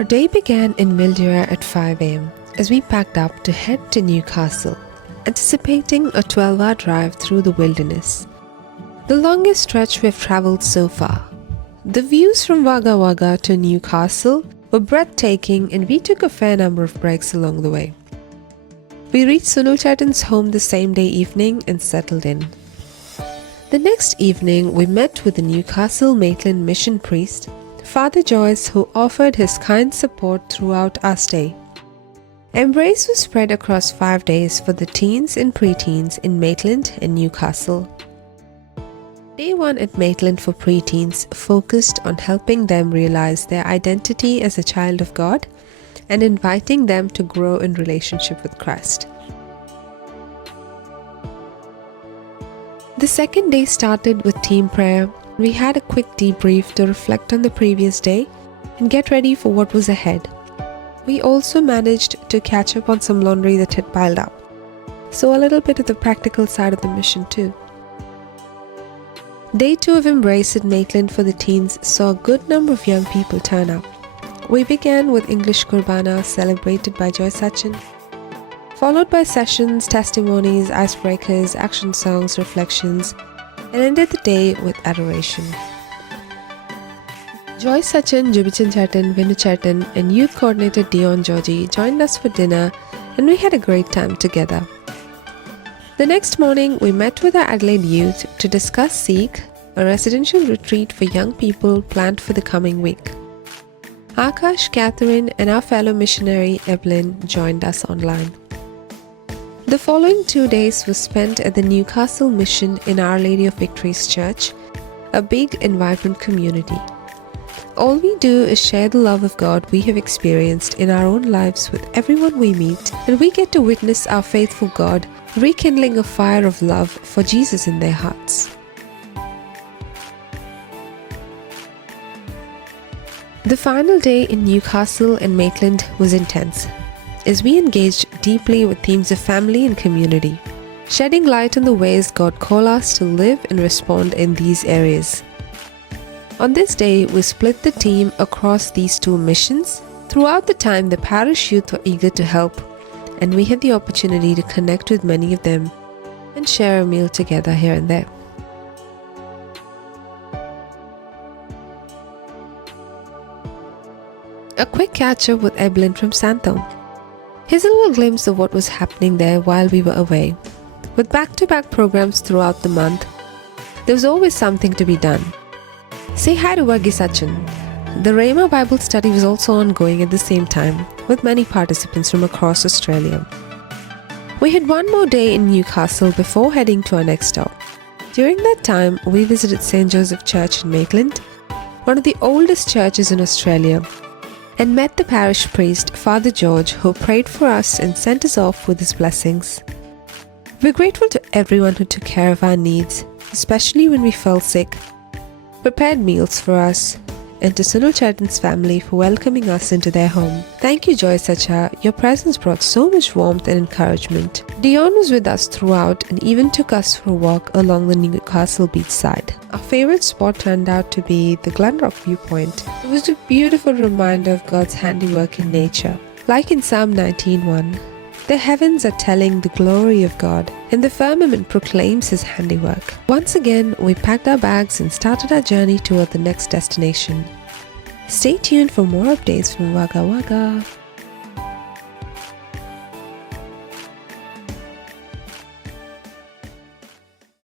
Our day began in Mildura at 5 a.m. as we packed up to head to Newcastle, anticipating a 12-hour drive through the wilderness. The longest stretch we've travelled so far. The views from Wagga Wagga to Newcastle were breathtaking, and we took a fair number of breaks along the way. We reached Chetan's home the same day evening and settled in. The next evening, we met with the Newcastle Maitland mission priest, Father Joyis, who offered his kind support throughout our stay. Embrace was spread across 5 days for the teens and preteens in Maitland and Newcastle. Day 1 at Maitland for preteens focused on helping them realize their identity as a child of God and inviting them to grow in relationship with Christ. The second day started with team prayer. We had a quick debrief to reflect on the previous day and get ready for what was ahead. We also managed to catch up on some laundry that had piled up, so a little bit of the practical side of the mission too. Day 2 of Embrace at Maitland for the teens saw a good number of young people turn up. We began with English Qurbana celebrated by Joyis, followed by sessions, testimonies, icebreakers, action songs, reflections, and ended the day with adoration. Joyis, Jubichan, Vinu, and youth coordinator Deon Joji joined us for dinner, and we had a great time together. The next morning, we met with our Adelaide youth to discuss Seek, a residential retreat for young people planned for the coming week. Akash, Catherine, and our fellow missionary Evelyn joined us online. The following 2 days were spent at the Newcastle Mission in Our Lady of Victory's Church, a big and vibrant community. All we do is share the love of God we have experienced in our own lives with everyone we meet, and we get to witness our faithful God rekindling a fire of love for Jesus in their hearts. The final day in Newcastle and Maitland was intense, as we engaged deeply with themes of family and community, shedding light on the ways God calls us to live and respond in these areas. On this day, we split the team across these 2 missions. Throughout the time, the parish youth were eager to help, and we had the opportunity to connect with many of them and share a meal together here and there. A quick catch-up with Evelyn from Santhome. Here's a little glimpse of what was happening there while we were away. With back-to-back programs throughout the month, there was always something to be done. Say hi to Wagga Wagga. The Rhema Bible study was also ongoing at the same time, with many participants from across Australia. We had one more day in Newcastle before heading to our next stop. During that time, we visited St. Joseph Church in Maitland, one of the oldest churches in Australia, and met the parish priest, Father George, who prayed for us and sent us off with his blessings. We're grateful to everyone who took care of our needs, especially when we fell sick, prepared meals for us, and to Chetan's family for welcoming us into their home. Thank you, Joyis. Your presence brought so much warmth and encouragement. Deon was with us throughout and even took us for a walk along the Newcastle beachside. Our favourite spot turned out to be the Glenrock viewpoint. It was a beautiful reminder of God's handiwork in nature. Like in Psalm 19:1, the heavens are telling the glory of God, and the firmament proclaims His handiwork. Once again, we packed our bags and started our journey toward the next destination. Stay tuned for more updates from Wagga Wagga.